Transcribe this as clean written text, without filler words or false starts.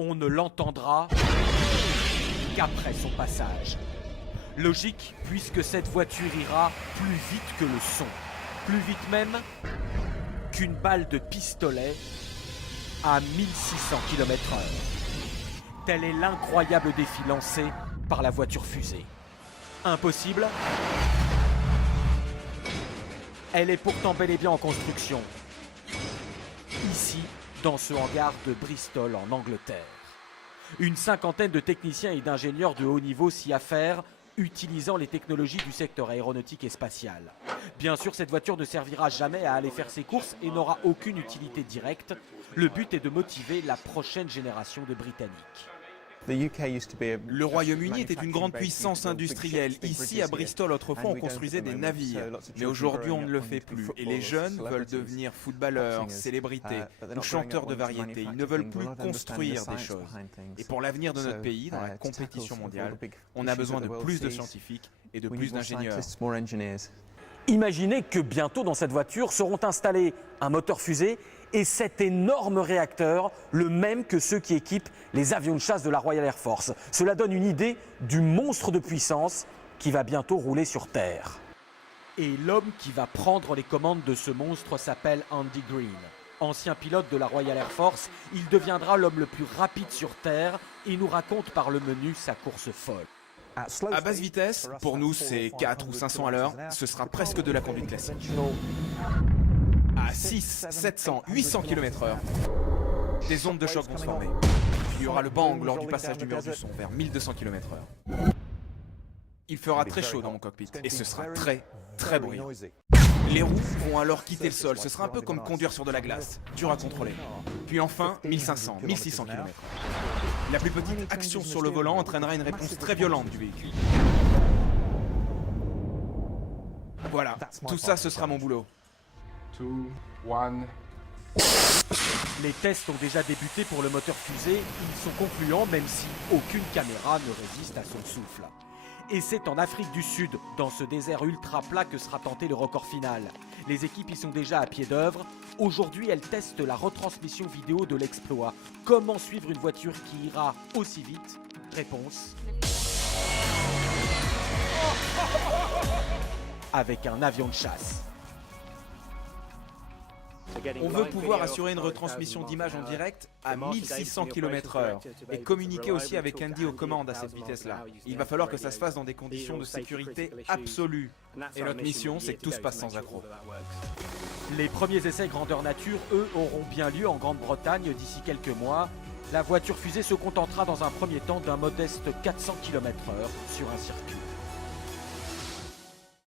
On ne l'entendra qu'après son passage. Logique, puisque cette voiture ira plus vite que le son. Plus vite même qu'une balle de pistolet à 1600 km/h. Tel est l'incroyable défi lancé par la voiture fusée. Impossible? Elle est pourtant bel et bien en construction. Ici, dans ce hangar de Bristol en Angleterre. Une cinquantaine de techniciens et d'ingénieurs de haut niveau s'y affairent, utilisant les technologies du secteur aéronautique et spatial. Bien sûr, cette voiture ne servira jamais à aller faire ses courses et n'aura aucune utilité directe. Le but est de motiver la prochaine génération de Britanniques. Le Royaume-Uni était une grande puissance industrielle. Ici, à Bristol, autrefois, on construisait des navires. Mais aujourd'hui, on ne le fait plus. Et les jeunes veulent devenir footballeurs, célébrités ou chanteurs de variété. Ils ne veulent plus construire des choses. Et pour l'avenir de notre pays, dans la compétition mondiale, on a besoin de plus de scientifiques et de plus d'ingénieurs. Imaginez que bientôt dans cette voiture seront installés un moteur fusée et cet énorme réacteur, le même que ceux qui équipent les avions de chasse de la Royal Air Force. Cela donne une idée du monstre de puissance qui va bientôt rouler sur Terre. Et l'homme qui va prendre les commandes de ce monstre s'appelle Andy Green. Ancien pilote de la Royal Air Force, il deviendra l'homme le plus rapide sur Terre et nous raconte par le menu sa course folle. À basse vitesse, pour nous, c'est 4 ou 500 à l'heure. Ce sera presque de la conduite classique. À 6, 700, 800 km/h, des ondes de choc vont se former. Puis il y aura le bang lors du passage du mur du son vers 1200 km/h. Il fera très chaud dans mon cockpit et ce sera très, très bruyant. Les roues vont alors quitter le sol. Ce sera un peu comme conduire sur de la glace, dur à contrôler. Puis enfin, 1500, 1600 km/h. La plus petite action sur le volant entraînera une réponse très violente du véhicule. Voilà, tout ça, ce sera mon boulot. 2, 1. Les tests ont déjà débuté pour le moteur fusée, ils sont concluants même si aucune caméra ne résiste à son souffle. Et c'est en Afrique du Sud, dans ce désert ultra plat que sera tenté le record final. Les équipes y sont déjà à pied d'œuvre. Aujourd'hui, elles testent la retransmission vidéo de l'exploit. Comment suivre une voiture qui ira aussi vite? Réponse: avec un avion de chasse. On veut pouvoir assurer une retransmission d'image en direct à 1600 km/h et communiquer aussi avec Andy aux commandes à cette vitesse-là. Il va falloir que ça se fasse dans des conditions de sécurité absolues. Et notre mission, c'est que tout se passe sans accroc. Les premiers essais grandeur nature, eux, auront bien lieu en Grande-Bretagne d'ici quelques mois. La voiture fusée se contentera dans un premier temps d'un modeste 400 km/h sur un circuit.